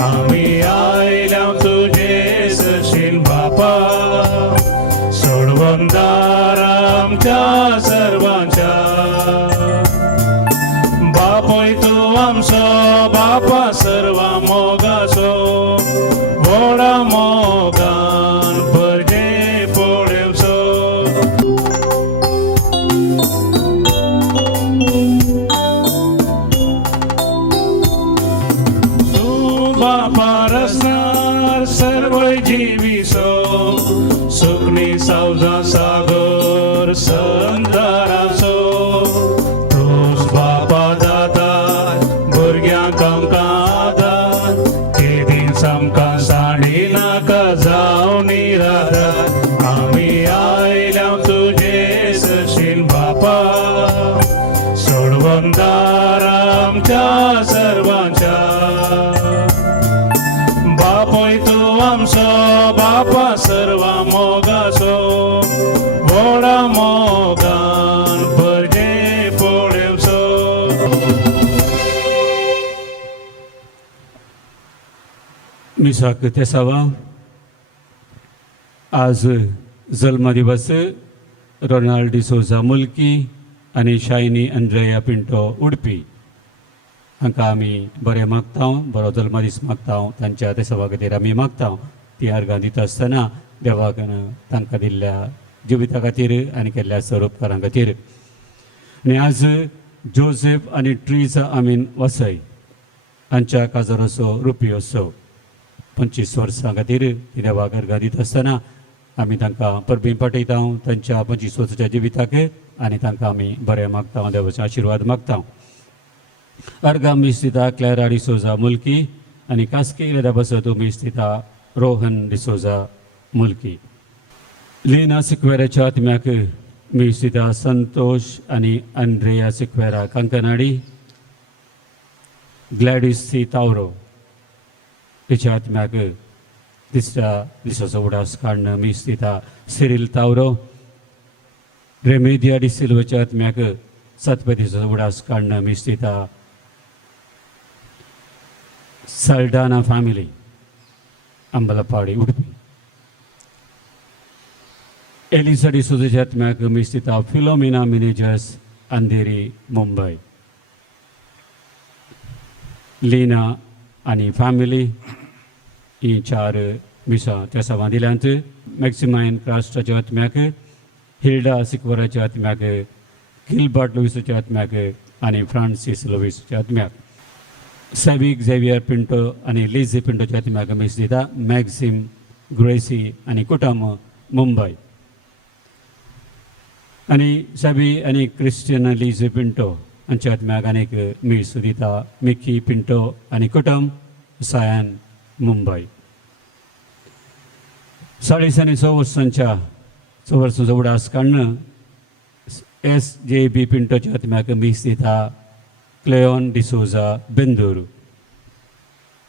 आम्ही आयल्या तुझे सशील बापा, सोडवून दार आमच्या सर्वांच्या. बापोय तू आमचो बापा सर्वा मोगाचो, व्हडा मोगान भरजे पळेवचो. तू बापा रसनार सर्व जिवीसो, सुखनी सावजा सागर संदाराचो. तूच बापा दाता भुरग्यांक आमकां आदार, केदींच आमकां साडी नाका जावं निराधार. आमी आयल्या तुजे सशील बापा, सोडवून दार आमच्या सर्वांच्या. बापोय तू आमचो बापा सर्वा मोगाचो, व्हडा मोगान भरजे पळेवचो. मिसाक तेसावा आज जल्मदिवस रोनाल्ड डिसोजा मुल्की आनी शायनी अंद्रेया पिंटो उडपी हांकां आमी बरें मागता, बरो जल्मदीस मागता. तांच्या तेसावा खातीर आमी मागता. ती अर्गां दिता आसतना देवाक तांकां दिल्ल्या जिविता खातीर आनी केल्ल्या सरोपकारां खातीर. आनी आज जोसेफ आनी ट्रिजा आमीन वसय हांच्या काजाराचो रुपयोत्सव 25 वर्सां खातीर ती देवाक अर्गां दिता आसतना आमी तांकां परबीं पाठयता तांच्या 25 वर्साच्या जिविताक, आनी तांकां आमी बरें मागता, देवाचो आशिर्वाद मागता. अर्गां मीस दिता क्लॅरा डिसोजा मुल्की आनी कास्की येदा बसत मीस दिता रोहन डिसोजा मुल्की. लिना सिक्वेराच्या आत्म्याक मीस दिता संतोष आनी अंद्रेया सिक्वेरा कांकनाडी. ग्लॅडिस सी तावरो तिच्या आत्म्याक तिसऱ्या दिसाचो उडास काडून मीस दिता सिरील तावरो. रेमेदिया डिसिल्वाच्या आत्म्याक 7व्या दिसाचो उडास काडून मीस दिता साल्डाना फॅमिली अंबलपाडी उडपी. एलिसा डिसोजाच्या आत्म्याक मीस दिता फिलोमिना मिनेजर्स अंधेरी मुंबय. लीना आनी फॅमिली ही 4 मिसां त्या सवां दिल्यांत. मॅक्सिमायन क्रास्टाच्या आत्म्याक, हिल्डा सिक्वराच्या आत्म्याक, किलबर्ट लुईसाच्या आत्म्याक आनी फ्रांसीस लुईसाच्या आत्म्याक. सॅबिक झेवियर पिंटो आनी लिझी पिंटोच्या आत्म्याक मीस दिता मॅक्सिम ग्रेसी आनी कुटुंब मुंबय. आनी सॅबी आनी क्रिस्टियन लिझी पिंटो हांच्या आत्म्याक आनीक मीस दिता मिकी पिंटो आनी कुटुंब सायन मुंबय. 4.5 वर्सांचो उडास काडून SJB पिंटोच्या आत्म्याक मीस दिता क्लेओन डिसोजा बेंदूर.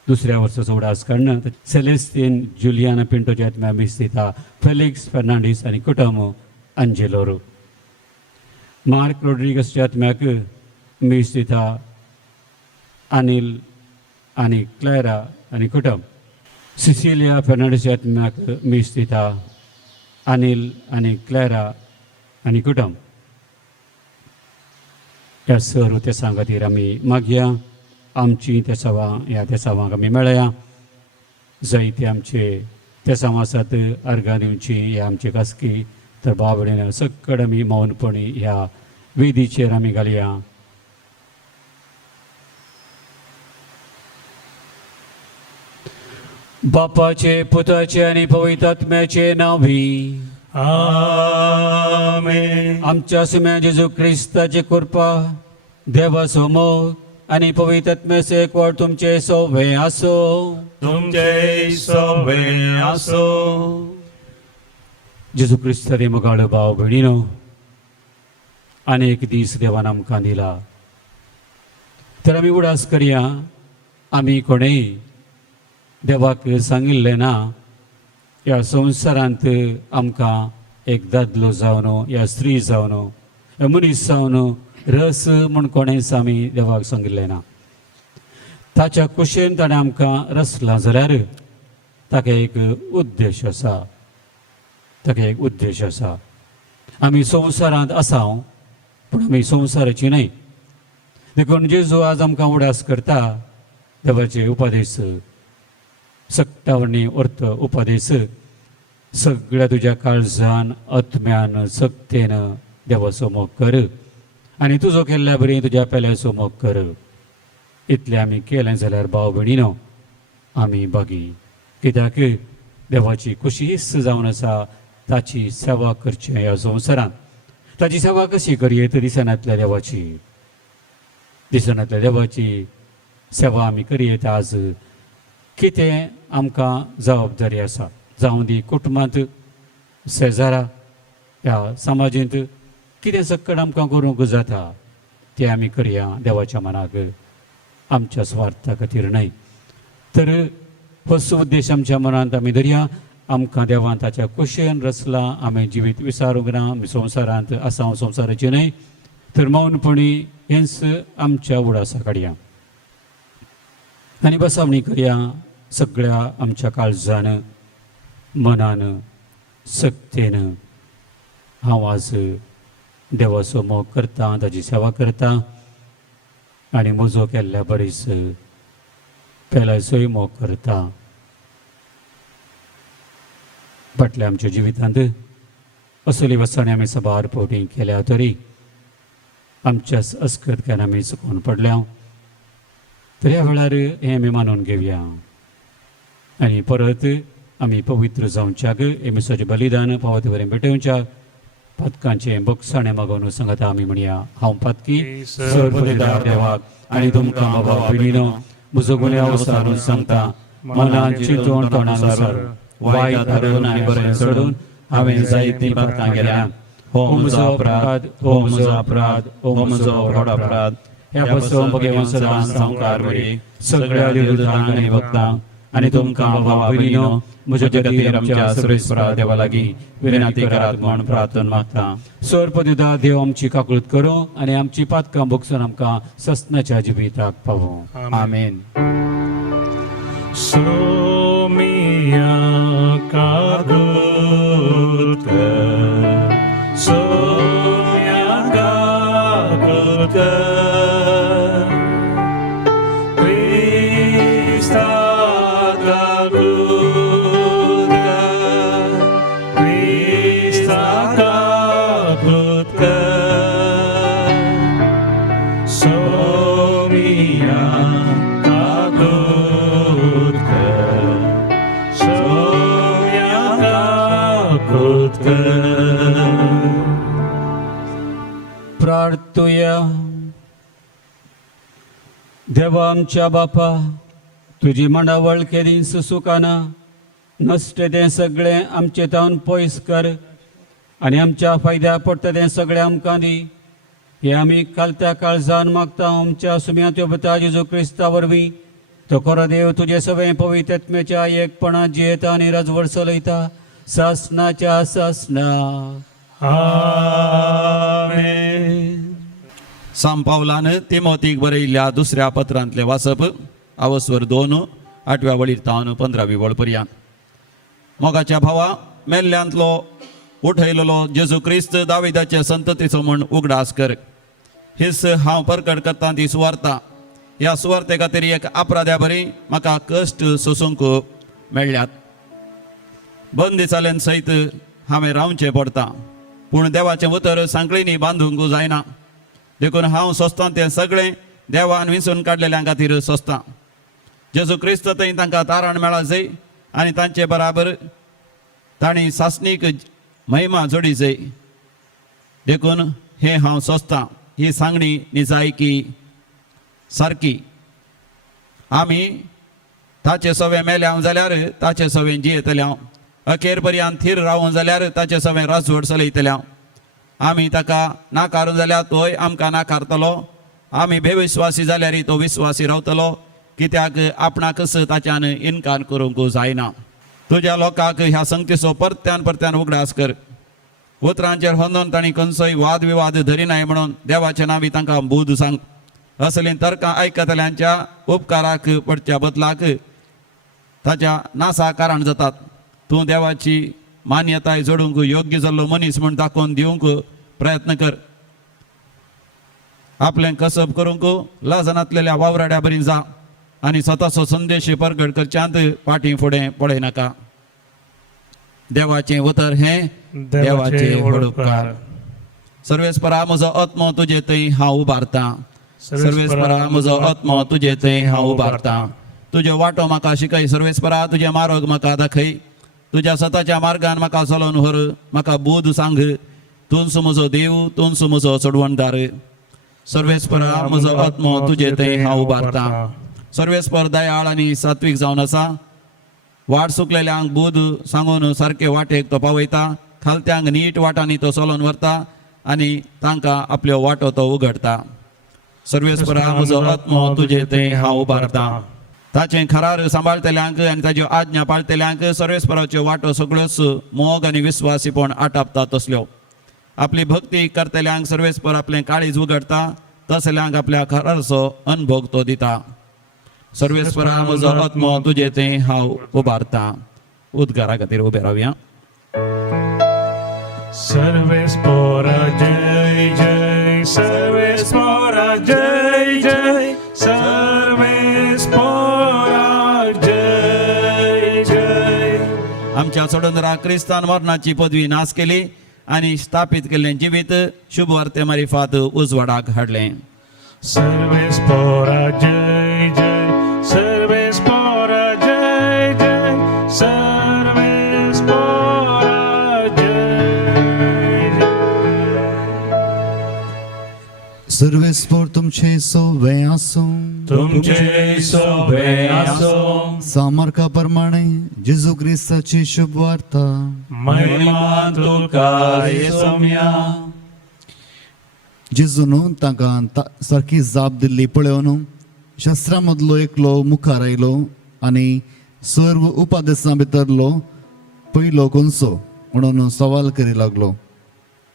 2ऱ्या वर्साचो उडास काडून सेलेस्तीन जुलियाना पिंटोच्या आत्म्याक मीस दिता फेलिक्स फर्नांडीस आनी कुटुंब अंजेलोरू. मार्क रोड्रिगसच्या आत्म्याक मीस दिता अनिल आनी क्लॅरा आनी कुटुंब. सिसिलिया फर्नांडीसच्या आत्म्याक मीस दिता अनिल आनी क्लॅरा आनी कुटुंब. ह्या सर्व तेसां खातीर आमी मागया. आमची तेसावां ह्या तेसावांक आमी मेळया. जायते आमचे तेसावां आसात अर्गां दिवची ह्या आमची कास्की. तर बाबडेन सक्कड आमी मौनपणी ह्या वेदीचेर आमी घालया. बापाचे पुताचे आनी पवित्र आत्म्याचे नांवी आमेन. आमच्या सुम्या जेजू क्रिस्ताची कृपा, देवाचो मोग आनी पवित्र आत्म्याचे एकवट तुमचे सोवे आसो. तुमचे सोबे आसो. जेजू क्रिस्त रे मोगाळ भाव भयणीनो, अनेक दीस देवान आमकां दिला. तर आमी उडास करया. आमी कोणेय देवाक सांगिल्लें ना ह्या संवसारांत आमकां एक दादलो जावन या स्त्री जावन मनीस जावन रस म्हूण कोणेंच आमी देवाक सांगिल्लें ना. ताच्या कुशीन ताणें आमकां रचलां जाल्यार ताका एक उद्देश आसा. ताका एक उद्देश आसा. आमी संवसारांत आसा पूण आमी संवसाराची न्हय. देखून जेजू आज आमकां उडास करता देवाचे उपदेश, सक्तावणी अर्थ उपदेश सगळ्या तुज्या काळजान आत्म्यान सक्तेन देवाचो मोग कर आनी तुजो केल्ल्या बरी तुज्या पेल्याचो मोग कर. इतलें आमी केलें जाल्यार भाव भयणीनो आमी बागी. कित्याक देवाची खुशीच जावन आसा ताची सेवा करची ह्या संवसारांत. ताची सेवा कशी करयेत दिसनांतल्या देवाची. दिसनांतल्या देवाची सेवा आमी करयेत. आज कितें आमकां जबाबदारी आसा जावं दी कुटुंबांत शेजारा ह्या समाजींत कितें सक्कड आमकां करूंक जाता तें आमी करया देवाच्या मनाक, आमच्या स्वार्था खातीर न्हय. तर होच उद्देश आमच्या मनांत आमी धरया. आमकां देवान ताच्या कुशेन रचलां. आमी जिवीत विसारूंक ना. आमी संवसारांत आसा संवसाराची न्हय. तर मौनपणी हेंच आमच्या उडासा काडया आनी बसावणी करया सगळ्या आमच्या काळजान मनान सक्तेन. हांव आज देवाचो मोग करता, ताची सेवा करता आनी म्हजो केल्ल्या बरीच पेल्याचोय मोग करता. फाटल्या आमच्या जिवितांत असली वचणी आमी सबार फावटी केल्या तरी आमच्याच अस्कतक्यान आमी चुकून पडल्या. तर ह्या वेळार हें आमी मानून घेवया आनी परत आमी पवित्र जावच्याक एमिसाचें बलिदान पावत बरें भेटोवच्या पदकांचें बक्षाणें मागोवन सांगता आमी म्हणया. हांव पदकी सर्वदेदार देवाक आनी तुमकां भाव भयणीनो म्हजो गुन्यांव सारून सांगता. मनान चिंतून तोंडानुसार वायट धरून आनी बरें सोडून हांवें जायतीं पातकां केल्या. हो म्हजो अपराध, हो म्हजो अपराध, हो म्हजो व्हड अपराध. ह्या बसोवन भगवान सदां संवकार बरी सगळ्या देवदूतांक आनी भक्तांक आनी तुमकां भाव भयणीनो म्हज्या खातीर आमच्या सर्वेस्परा देवा लागीं विनंती करात म्हूण प्रार्थना मागता. सर्वपदिदा देव आमची काकूळट करूं आनी आमची पातकां भोगसून आमकां सस्नाच्या जिविताक पावूं. आमेन. सोमिया कागुत सोमिया कागुत क्रिस्ता कागुत क्रिस्ता कागुत सोमिया कागुत सोमिया कागुत प्रार्थुया. देवा आमच्या बापा, तुजी मंडावळ केली सुखाना नसते तें सगळें आमचे तावन पयस कर आनी आमच्या फायद्या पडटा तें सगळें आमकां दी. हे आमी कालत्या काळजान मागता आमच्या सुम्यात्यो पिता जेजू क्रिस्ता वरवीं. तो खरो देव तुजे सगळें पवित्र आत्म्याच्या एकपणात जियेता आनी राजवट चलयता सासनाच्या सासना. आमेन. साम पावलान तिमोथीक बरयल्ल्या दुसऱ्या पत्रांतले वाचप आवस्वर 2 8व्या वळीर तावन 15वी वळ पर्यंत. मोगाच्या भावा, मेल्ल्यांतलो उठयलेलो जेजू क्रिस्त दाविदाच्या संततीचो म्हूण उगडास कर. हिस हांव परकट करता ती सुवार्ता. ह्या सुवार्ते खातीर एक अपराध्या बरी म्हाका कश्ट सोसूंक मेळ्ळ्यात. बंदी चालेन सयत हांवें रावचें पडटा, पूण देवाचें उतर सांकळींनी बांदूंक जायना. देखून हांव सोंसतां तें सगळें देवान विंचून काडलेल्यां खातीर सोंसतां. जेजू क्रिस्त थंय तांकां तारण मेळा जाय आनी तांचे बराबर तांणी सासणीक महिमा जोडी जाय. देखून हें हांव सोंसतां. ही सांगणी निजायकी सारकी. आमी ताचे सवें मेल्यां जाल्यार ताचे सवें जियेतल्या. अखेर पर्यंत थीर रावूं जाल्यार ताचे सवें राजवट चलयतल्या. आमी ताका नाकारून जाल्यार तोय आमकां नाकारतलो. आमी बेविस्वासी जाल्यार तो विस्वासी रावतलो, कित्याक आपणाकच ताच्यान इन्कार करूंक जायना. तुज्या लोकांक ह्या संगतीचो परत्यान परत्यान उगडास कर. उतरांचेर होंदोन तांणी खंयचोय वाद विवाद धरिनाय म्हणून देवाच्या नांवी तांकां बूद सांग. असली तर्कां आयकतल्यांच्या उपकाराक पडच्या बदलाक ताच्या नासा कारण जातात. तूं देवाची मान्यताय जोडूंक योग्य जाल्लो मनीस म्हूण दाखोवन दिवंक प्रयत्न कर. आपलें कसब करूंक लाजनातलेल्या वावराड्या बरी जा आनी स्वताचो संदेश परगट करच्यांत फाटीं फुडें पळय नाका. देवाचें उतर हें देवाचे व्हड. सर्वेस्परा म्हजो आत्मो तुजे थंय हांव उबारतां. सर्वेस्परा म्हजो आत्मो तुजे थंय हांव उबारतां. तुजो वाटो म्हाका शिकय. सर्वेस्परा तुजे मार्ग म्हाका दाखय. तुज्या स्वताच्या मार्गान म्हाका चलोवन व्हर. म्हाका बोध सांग. तूंच म्हजो देव, तूंच म्हजो चडवणदार. सर्वेस्परा म्हजो आत्मो तुजे थंय हांव उबारतां. सर्वेस्पर दयाळ आनी सात्वीक जावन आसा. वाट सुकलेल्यांक बोध सांगून सारके वाटेक तो पावयता. खालत्यांक नीट वाटांनी तो चलोवन व्हरता आनी तांकां आपल्यो वाटो तो उगडता. सर्वेस्परा म्हजो आत्मो तुजे थंय हांव उबारतां. ताचें खरार सांबाळटल्यांक आनी ताच्यो आज्ञा पाळटल्यांक सर्वेस्पराच्यो वाटो सगळ्योच मोग आनी विस्वासीपण आटापता तसल्यो. आपली भक्ती करतल्यांक सर्वेस्पर आपलें काळीज उगडता. तसल्यांक आपल्या खरारचो अनुभव तो दिता. सर्वेस्परा म्हजो आत्मो तुजे थंय हांव उबारतां. उद्गारा खातीर उबे रावया. सर्वेस्परा जय जय, सर्वेस्परा जय जय, सर्वेस्परा जय जय. आमच्या सोडूनरा क्रिस्तान मरणाची पदवी नास केली आनी स्थापीत केल्लें जिवीत शुभ वार्ते मारिफात उजवाडाक हाडलें. सर्वेस्परा जय जय, सर्वेस्परा जय जय, सर्वेस्परा जय जय. सर्वेस्पर तुमचे सोवे आसूं. तुमचे सोबे आसो. सामर्था प्रमाणे जेजू क्रिस्ताची शुभ वार्ता. महिमा तुका येसोम्या. जेजून तांकां सारकी जाप दिल्ली पळोवन शास्त्रां मदलो एकलो मुखार आयलो आनी सर्व उपादेशां भितरलो पयलो कोणसो म्हणून सवाल करी लागलो.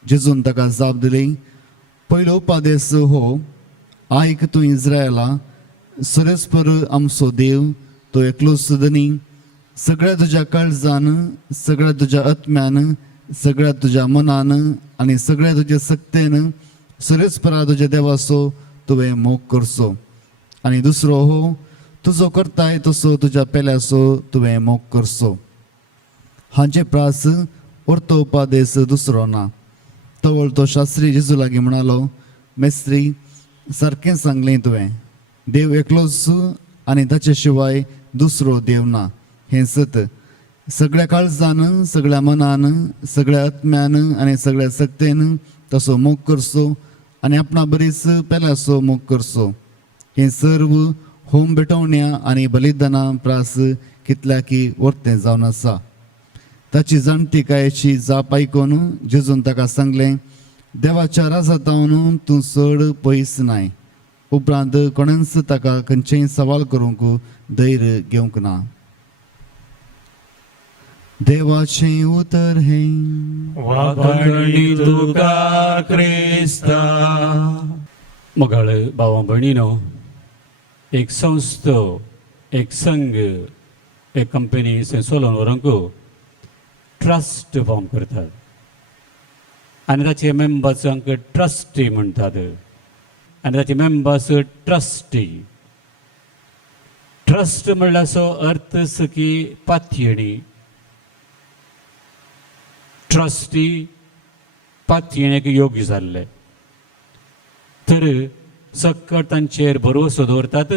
जेजून ताका जाप दिली. पयलो उपादेश हो, आयक तूं इस्रायला, सर्वेस्पर आमचो देव तो एकलोच धनी, सगळ्या तुज्या काळजान, सगळ्या तुज्या आत्म्यान, सगळ्या तुज्या मनान आनी सगळ्या तुज्या सक्तेन सर्वेस्परा तुज्या देवाचो तुवें मोग करचो. आनी दुसरो हो, तुजो करताय तसो तुज्या पेल्याचो तुवें मोग करचो. हांचे प्रास अर्थ उपादेश दुसरो ना. तवळ तो शास्त्री जेजू लागीं म्हणालो, मेस्त्री, सारकें सांगलें तुवें. देव एकलोच आनी ताचे शिवाय दुसरो देव ना. हें सत. सगळ्या काळजान, सगळ्या मनान, सगळ्या आत्म्यान आनी सगळ्या सक्तेन तसो मोग करचो आनी आपणा बरीच पेल्याचो मोग करचो. हें सर्व होम भेटवण्या आनी बलिदानां प्रास कितल्याकी वर्तें जावन आसा. ताची जाणटी कायाची जाप आयकून जेजून ताका सांगलें, देवाच्या राजातावन तूं चड पयस नाय. उपरांत कोणेंच ताका खंयचेय सवाल करूंक धैर्य घेवंक ना. देवाचें उतर हें वागणी तुका क्रिस्ता. मोगाळ भावां भयणीनो, एक संस्थो, एक संघ, एक कंपनी चलोवन व्हरूंक ट्रस्ट फॉर्म करतात आनी ताचे मेंबर्सांक ट्रस्टी म्हणटात आनी ताचे मेंबर्स ट्रस्टी. ट्रस्ट म्हणल्याचो अर्थ की पातयणी. ट्रस्टी पातयेक योग्य जाल्ले तर सक्कट तांचेर भरवंसो दवरतात.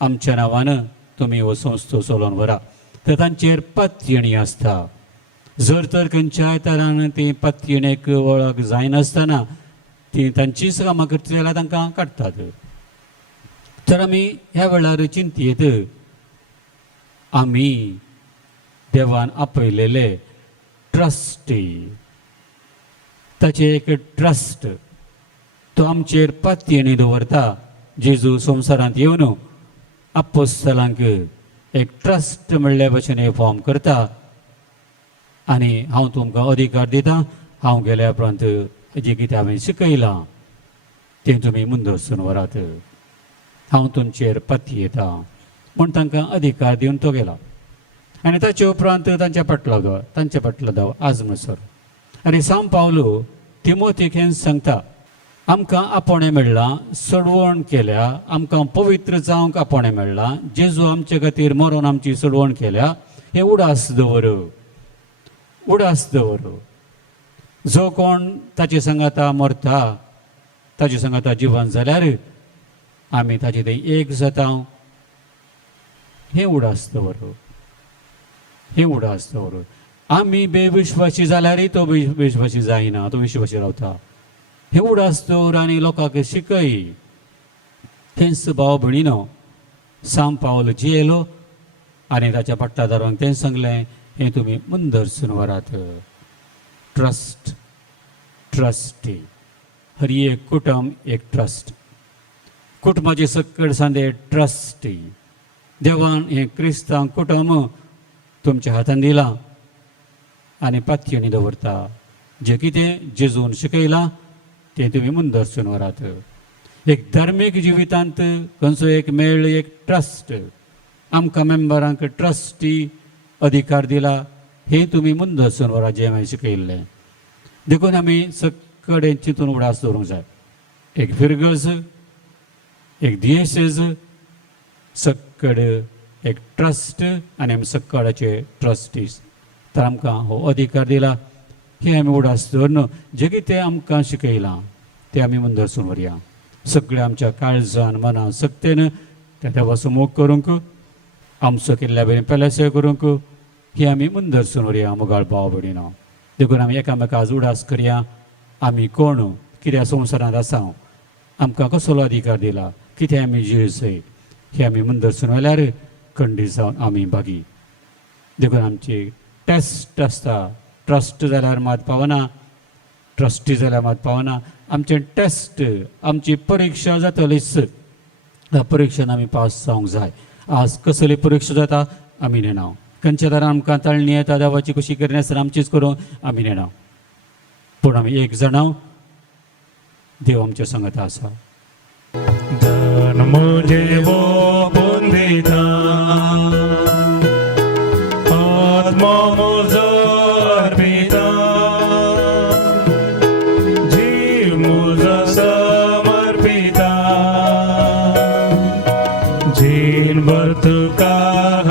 आमच्या नांवान तुमी हो संस्थो चलोवन व्हरा, तर तांचेर पातयणी आसता. जर तर खंयच्याय तरान ती पातयणेक वळख जायनासतना ती तांचीच कामां करतली जाल्यार तांकां काडटात. तर आमी ह्या वेळार चिंतयेत, आमी देवान आपयलेले ट्रस्टी, ताचे एक ट्रस्ट तो आमचेर पातयणी दवरता. जेजू संवसारांत येवन आपोस्तलांक एक ट्रस्ट म्हणले भशेन फॉर्म करता आनी हांव तुमकां अधिकार दितां. हांव गेल्या उपरांत जे कितें हांवें शिकयलां तें तुमी मुंदसून व्हरात. हांव तुमचेर पती येता म्हूण तांकां अधिकार दिवन तो गेलो आनी ताचे उपरांत तांचे पटलो आज म्हणसर आनी सांव पावलो तिमोथीक हें सांगता आमकां आपोणें मेळ्ळां सडवण केल्या आमकां पवित्र जावंक आपोणें मेळ्ळां जेजू आमचे खातीर मरोन आमची सडवण केल्या हें उडास दवर जो कोण ताचे संगाता मरता ताचे संगाता जिवन जाल्यार आमी ताचे थंय एक जाता हें उडास दवर आमी बेविश्वासी जाल्यारय तो विश्वासी जायना तो विश्वासी रावता हें उडास दवर आनी लोकांक शिकय तेंच भाव भयणीनो सांव पावलो जियेलो आनी ताच्या पट्टादारांक तें सांगलें हें तुमी मुंदरसून व्हरात ट्रस्टी हर एक कुटुंब एक ट्रस्ट कुटुंबाचे सकयल सांदे ट्रस्टी देवान हें क्रिस्तांव कुटुंब तुमच्या हातान दिलां आनी पातयेनी दवरता जें कितें जेजून शिकयलां तें तुमी मुंदरसून व्हरात एक धार्मीक जिवितांत खंयचो एक मेळ एक ट्रस्ट आमकां मेंबरांक ट्रस्टी अधिकार दिला हें तुमी मुंदरसून व्हरात जें हांवें शिकयल्लें देखून आमी सकडेन चिंतून उडास दवरूंक जाय एक फिरगज एक दियेसेज सक्कड एक ट्रस्ट आनी आमी सक्कडाचे ट्रस्टीज तर आमकां हो अधिकार दिला हे आमी उडास दवरन जें कितें आमकां शिकयलां तें आमी मुंदरसून व्हरया सगळें आमच्या काळजान मनान सक्तेन त्या देवा समोग करूंक आमचो केल्ल्या बरें पेलेसे करूंक ही आमी मुंदरसून व्हरया मोगाळ भाव भयणीनो देखून आमी एकामेकाक उडास करया आमी कोण कित्या संवसारांत आसा आमकां कसलो अधिकार दिला कितें आमी जियेसय हे आमी मुंदरसून व्हेल्यार खंडीत जावन आमी बागी देखून आमची टेस्ट आसता ट्रस्ट जाल्यार मात पावना ट्रस्टी जाल्यार मात पावना आमचें टेस्ट आमची परीक्षा जातलीच ह्या परीक्षेन आमी पास जावंक जाय आज कसली परीक्षा जाता आमी नेणाव खंयच्या तरान आमकां ताळणी येता देवाची कशी करनासतना आमचीच करूं आमी नेणाव पूण आमी एक जाणाव देव आमच्या संगत आसा धन मुझे वो पुंदिता आत्मा मुझो अर्पिता जीव मुझो समर्पिता जीन भर तुका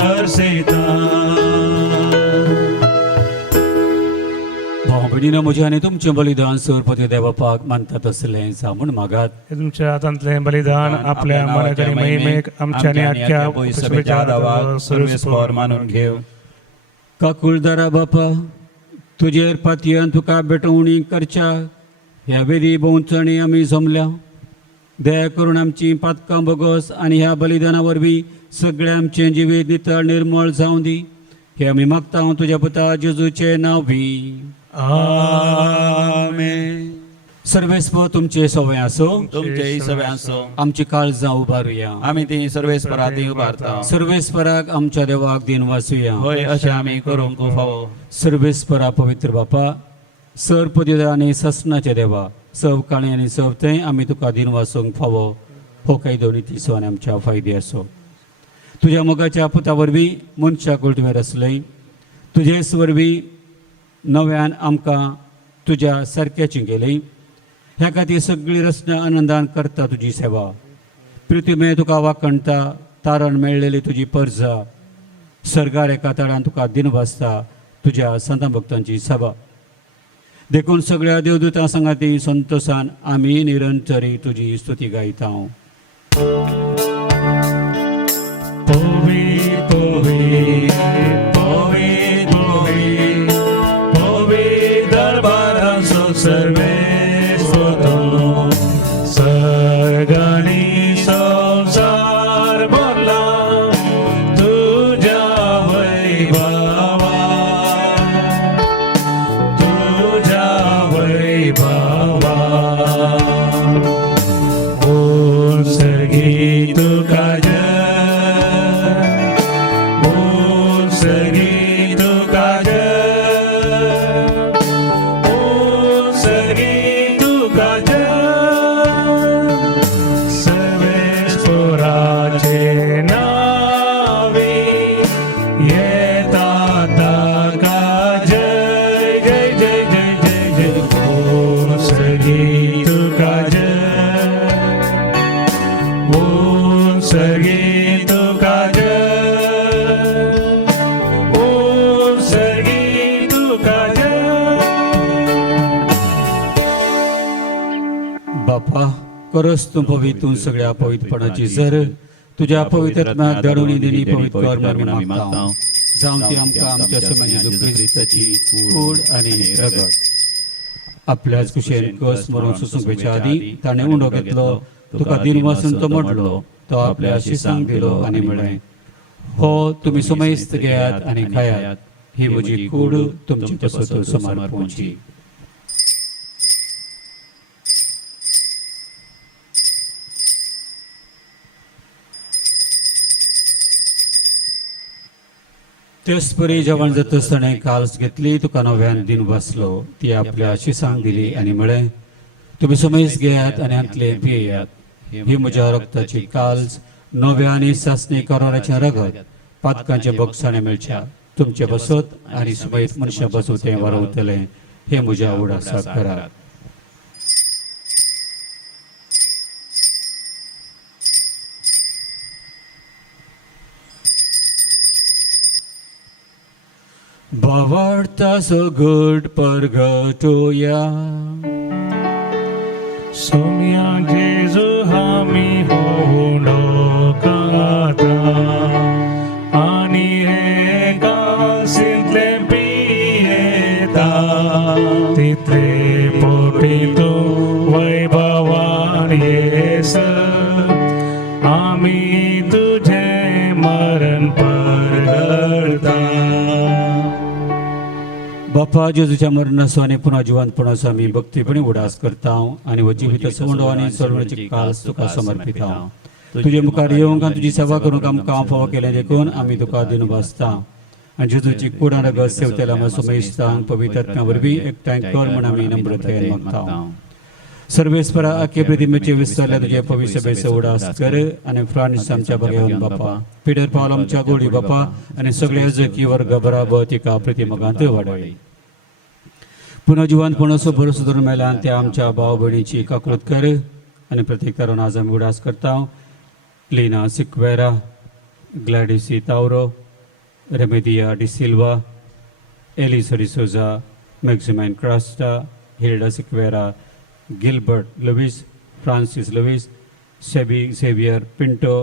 हर्षिता भाव भयणीनो म्हजें आनी तुमचें बलिदान सरपती देवापाक मानतात तसलें जावून मागात तुमच्या हातांतलें बलिदान आपल्या मनाकरी महिमेक आमच्या आनी आख्या सभेच्या दावाक सर्वेस्पर मानून घेव काकुळदारा बापा तुजेर पातयेन तुका भेटवणी करच्या ह्या वेदी भोंवतणी आमी जमल्या दया करून आमची पातकां बोगस आनी ह्या बलिदाना वरवीं सगळें आमचें जिवीत नितळ निर्मळ जावं दी हे आमी मागता तुज्या पुता जेजूचे नांवी आमेन सर्वेस्पर तुमचे सवय आसो तुमचे सगळ्यांचो आमची काळजां उबारुया आमी ती सर्वेस्पराती उबारता सर्वेस्पराक आमच्या देवाक दिन वाचुया होय अशें आमी करूंक फावो सर्वेस्परा पवित्र बापा सरपदी आनी ससनाचे देवा सब काळें आनी सब तें आमी तुका दिन वाचूंक फावो हो कायदो नितीचो आनी आमच्या फायदे आसो तुज्या मोगाच्या पुता वरवीं मनशाक तुवें रचलय तुजेच वरवीं नव्यान आमकां तुज्या सारक्याची गेली ह्या खातीर सगळी रचना आनंदान करता तुजी सेवा पृथ्वी तुका वाखणटा तारण मेळ्ळेली तुजी पर्जा सर्गार एका तळान तुका दिन वाचता तुज्या संत भक्तांची सभा देखून सगळ्या देवदूतां सांगाती संतोशान आमी निरंतरी तुजी स्तुती गायता पोवी पोवी पोवी पोवी पोवी दरबारांचो सर्वेस्परो सर्गानी संसार भरला तुझ्या वैभवा तुझ्या वैभवा ओ सर्गी तुका खरोच तूं पवित्र सगळ्या पवित्रपणाची जर तुझ्या पवित्र आत्म्याक धाडून दिली पवित्र कर म्हणून आमी मागता जावं ती आमकां आमच्या समाजाची क्रिस्ताची कूड आनी रगत आपल्याच कुशेन कस मरून सुसूंक आदी ताणें उंडो घेतलो तुका दिन वासून तो म्हटलो तो आपल्या शिसांक दिलो आनी म्हळें हो तुमी सुमेस्त घेयात आनी खायात ही म्हजी कूड तुमची कसोत समर्पणची. तेच परी जेवण जाता आसतना काल्स घेतली तुका नव्यान दिन बसलो ती आपल्या शिसांक दिली आनी म्हळें तुमी सुमेस्त घेयात आनी हांतले पियेयात ही म्हज्या रक्ताची काल्स नव्या आनी सासणी कराराचें रगत पातकांचे बोगसाणे मेळच्या तुमचे बसत आनी सुमयत मनशां बसूं तें वारवतलें हे म्हज्या उडासा करात. Bavarta so good परगटोया सोम्या जेजू हामी होऊन डोकाता आणि हे गासितले पियेता तिथले पोटी तू वैभवान येस आम्ही तुझे मरण परगडता. बापा जेजूच्या मरणाचो आनी पुन्हा जिवंतपणाचो आमी भक्तीपणी उडास करता आनी हो जिवीत सोंडो आनी सोडवण्याची काल्स तुका समर्पिता. तुजे मुखार येवंक आनी तुजी सेवा करूंक आमकां फावो केलें देखून आमी तुका दिन बसता आनी जेजूची कुडां रगत सेवतेला मातसो मेजतांक पवित्र आत्म्या वरवीं एकठांय कर म्हूण आमी नम्रतेन मागता. सर्वेस्परा आख्खे प्रतिमेचे विस्तारल्या तुजे पवित्र सभेचो उडास कर आनी फ्रांस आमच्या बगेवन बापा पिटर पावल आमच्या गोडी बापा आनी सगळे जकी वर्ग बराबर तिका प्रतिमगांत वाडय. पुन्हा जिवंतपणाचो भरोसो धरून मेला त्या आमच्या भाव भयणीची काकृत कर आनी प्रतीक करून आज आमी उडास करता. Lina Sequeira Gladys Tauro Remedia D'Silva Elisa D'Souza Maximine Crasta Hilda Sequeira Gilbert Lewis Francis Lewis Sebi Xavier Pinto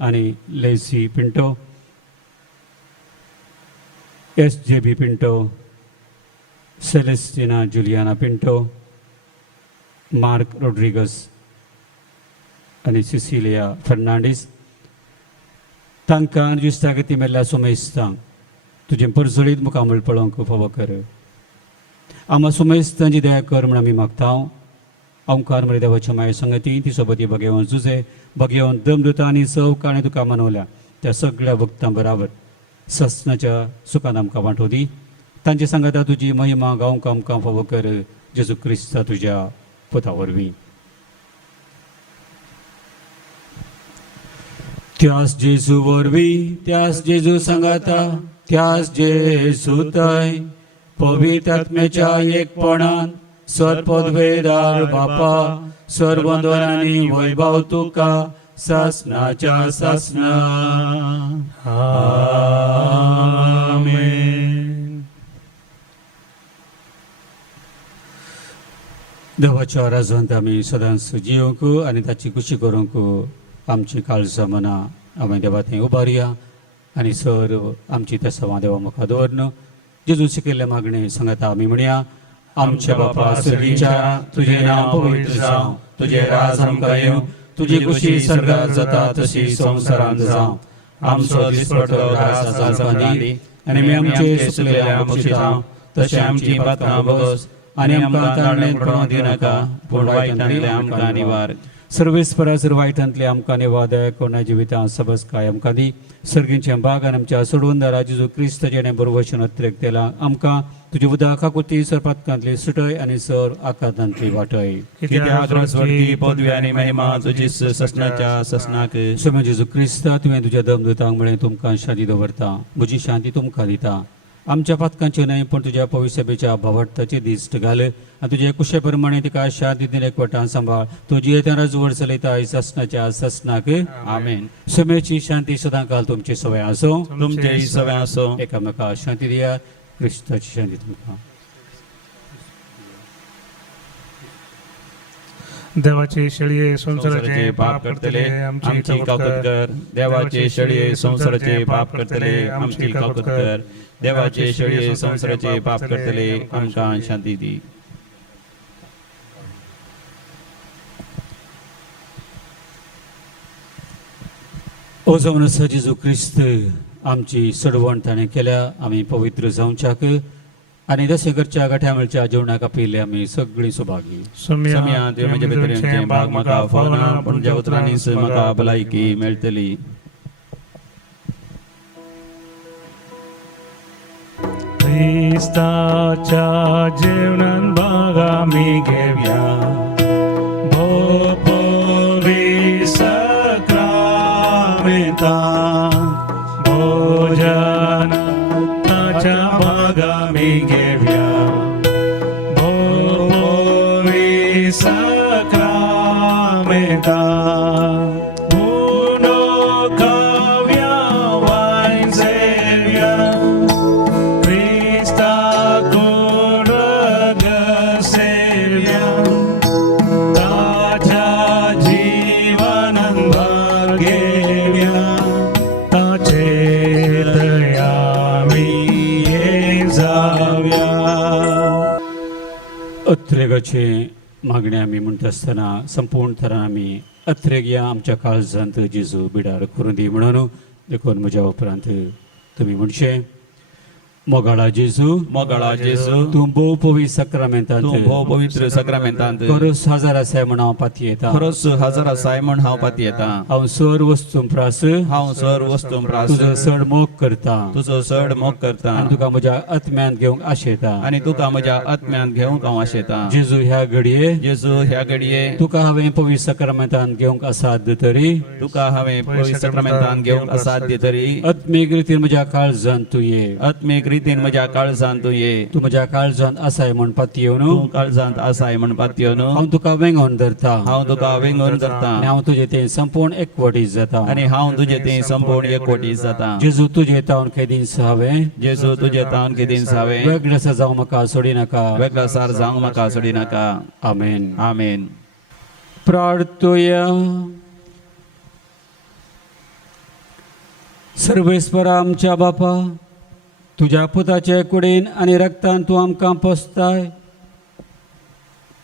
आणि Lacy Pinto SJB Pinto Celestina Juliana Pinto Mark Rodrigues आणि सिसिलिया फर्नांडीस तांकां जुस्तागती मेल्ल्या सुमेस्तांक तुजें परसळीत मुखामळ पळोवंक फावो कर. आम्हा सुमेस्तांची दया कर म्हूण आमी मागता. ओंकार मरे देवाच्या माये संगती ती सोबती बगेवन जुजे बगेवन दमदुता आनी सवकाणें तुका मनवल्या त्या सगळ्या भक्तां बराबर ससनाच्या सुखान आमकां वांटो दी. तांचे सांगाता तुजी महिमा गावंक आमकां फावो कर जेजू क्रिस्ता तुज्या पुता वरवीं. त्यास जेजू वरवीं त्यास जेजू सांगाता त्यास जेजू थंय पवित्र आत्म्याच्या एकपणान सर्पद्वेदार बापा सर्वंदन आनी वैभव तुका सासनाच्या सासना. आमेन. देवाच्या राजवंत आमी सदांच जिवंक आनी ताची खुशी करूंक आमची काळजां मना आमी देवा थंय उबारया आनी सर आमची तेसावां देवा मुखार दवरन जेजू शिकयल्ले मागणे सांगता आमी म्हणया. आमच्या बापा सर्गीच्या तुझे नाव पवित्र जावं तुझे राज आमकां येवं तुजी खुशी सर्गात जाता तशी संवसारांत जावं. आमचो दिसपटो रास आमकां दी आनी आमी आमचे सुकलेल्या बक्षिसांव तशें आमची पातकां बगस आनी आमकां ताळमेत पडोवंक दिनाका पूण वायटांतले आमकां निवार. सर्वेस्परा जर वायटांतले आमकां निवादय कोणा जिवितां सबस काय आमकां दी. सर्गींचें बाग आनी आमच्या सोडवंदारा जेजू क्रिस्त जेणें बरोवचें अत्रेक तेला आमकां तुजी उदक काकुती सरपातकांतली सुटय आनी सर आकांतांतली वाटय. कित्याक स्वर्गी पदवी आनी महिमा तुजीच ससनाच्या ससनाक. सोम्या जेजू क्रिस्ता तुवें तुज्या दमदुतांक म्हळें तुमकां शांती दवरता म्हजी शांती तुमकां दिता. आमच्या पातकांचे न्हय पण तुज्या पवित्र सभेच्या भावार्थाचे दिश्ट घाल आनी तुजे कुशे प्रमाणे तिका शांती दिवन एकवटान सांबाळ. तुजी येत्या राजवड चलयता ससनाच्या ससनाक. आमेन. सोम्याची शांती सदां काल तुमचे सवय आसो तुमचे सवय आसो. एकामेकाक शांती दिया. क्रिस्ताची शांती तुमकां. देवाचे शेळये संसाराचे पाप करतले आमची काकूत कर. देवाचे शेळये संसाराचे पाप करतले आमची काकूत कर. देवाचे शेळये संसाराचे पाप करतले आमकां शांती दी. ओ जावन आसा जेजू क्रिस्त आमची सडवण ताणें केल्या आमी पवित्र जावच्याक आनी दसेकरच्या गाठ्यामेळच्या जेवणाक आपयले आमी सगळीं सुभागी. सम्या तुवें म्हजे भितरचे भाग म्हाका फावना पूण तुज्या उतरांनीच म्हाका भलायकी मेळटली. ख्रिस्ताच्या जेवणान भाग आमी घेवया. भोपोवी सक्रामेंता भोजनाच्या भाग आमी घेवया. भोपोवी सक्रामेंता अत्रेगाचे मागणे आमी म्हणटा आसतना संपूर्ण तरान आमी अत्रेग या आमच्या काळजांत जेजू बिडार करून दी म्हणून देखून म्हज्या उपरांत तुमी म्हणचे. मोगाळा जेजू तूं भोव पवित्र सक्रामेंतांत तूं भोव पवित्र सक्रामेंतांत खरोच हजार आसाय म्हण हांव पाती येता. खरोच हजार आसाय म्हण हांव पाती येता. हांव सर वस्तूं प्रास तुजो चड मोग करता. तुजो चड मोग करता आनी तुका म्हज्या आत्म्यांत घेवंक आशेता. आनी तुका म्हज्या आत्म्यांत घेवंक हांव आशेता. जेजू ह्या घडये तुका हांवें पवित्र सक्रामेंतांत घेवंक आसाद तरी पवित्र सक्रामेंतांत घेवंक असाध्य तरी आत्मीक रितीन म्हज्या काळजांत तूं ये. आत्मीक रितीन म्हज्या काळजांत तूं ये. तूं म्हज्या काळजांत आसाय म्हण पातयेवन तूं काळजांत आसाय म्हण पातयेवन हांव तुका वेंगोन धरता. हांव तुका वेंगोन धरता आनी हांव तुजे ते संपूर्ण एकवटीत जाता. आनी हांव तुजे ते संपूर्ण एकवटीत जाता. जेजू तुजे तावन केदीस हांवें जेजू तुजे तावन केदीस हांवें वेगळेसा जावं म्हाका सोडी नाका. वेगळासार जावंक म्हाका सोडी नाका. आमेन. आमेन. प्रार्थोया. सर्वेस्परा आमच्या बापा, तुज्या पुताचे कुडीन आनी रक्तान तूं आमकां पोसताय.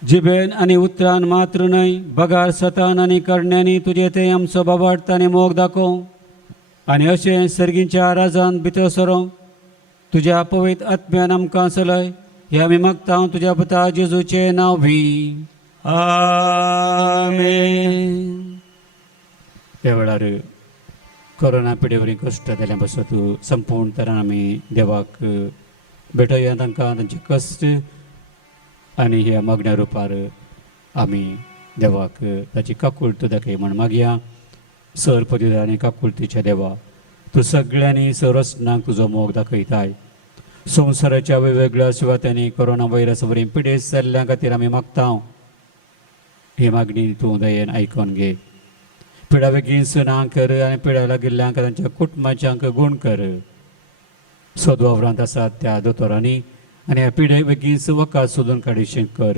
जिबेन आनी उतरान मात्र न्हय, बगार सतान आनी करण्यांनी तुजे ते आमचो बाबाडटा आनी मोग दाखोव. आनी अशें सर्गींच्या राजांत भितर सरोंक तुज्या पवित्र आत्म्यान आमकां चलय. हे आमी मागता तुज्या पुता जेजूचे नांव वी. आमेन. ह्या वेळार कोरोना पिडेवरी कश्ट जाल्या पासून तूं संपूर्ण तरान आमी देवाक भेटया तांकां तांचे कश्ट आनी ह्या मागण्या रुपार आमी देवाक ताची काकुळट दाखय म्हण मागया. सर पतिदा आनी काकुळटीच्या देवा, तूं सगळ्यांनी सरस्नाक तुजो मोग दाखयताय. संवसाराच्या वेगवेगळ्या सुवातांनी कोरोना व्हायरस वरीं पिडेस्त जाल्ल्या खातीर आमी मागता ही मागणी तूं दयेन आयकून घे. पिडा बेगीन ना कर आनी पिडा लागिल्ल्यांक तांच्या कुटुंबाच्यांक गूण कर. सदवावरांत आसात त्या दोतोरांनी आनी ह्या पिडे बेगीन वकात सोदून काडीशें कर.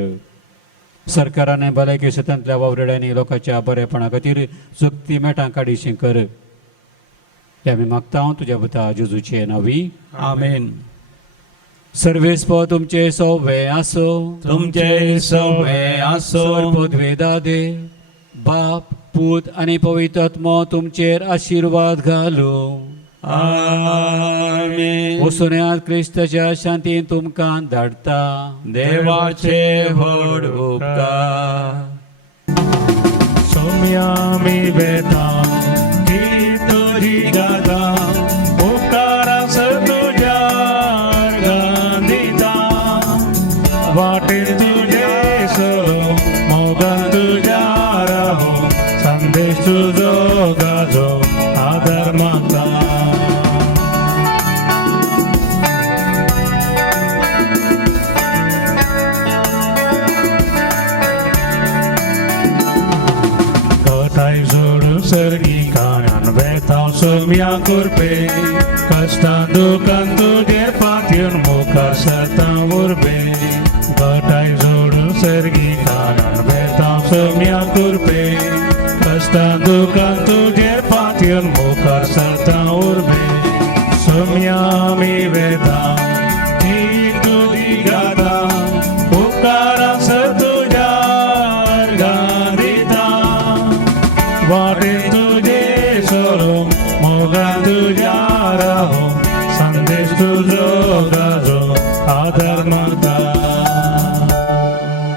सरकारान भलायकी क्षेत्रांतल्या वावरड्यांनी लोकांच्या बरेपणा खातीर चुकती मेटां काडीशें कर. हे आमी मागता तुज्या पुता जेजूचे नांवी. आमेन. सर्वेस्प तुमचे सौवे आसो. तुमचे सौवे आसो. पदवे दादे बाप पूत आनी पवित्र आत्मो तुमचेर आशिर्वाद घालूं. आमेन. वसुन्यांत क्रिस्ताच्या शांतीन तुमकां धाडटा. देवाचे व्हड उपकार. सोम्यामी बेता की तुझी गाता उपकारास तुझ्या गांधिता. वाटेर तुझे सरो मोगान तुझ्या राहो. संदेश तुझो गाजो आदर मागता. कथाय जोडून सर्गी कानान बेताव सोम्या कुरपे. कष्टां दुखान तुजेर पातयेवन मुखार सरता उरबे. कथाय जोडून सर्गी कानान बेताव सम्या तुरपे कष्टां दुखां तुझे पातयेन मुखार सरता उरबे सम्या आमी वेता ही तुझी गाता उपकारांसर तुझ्या अर्घां दिता वाटे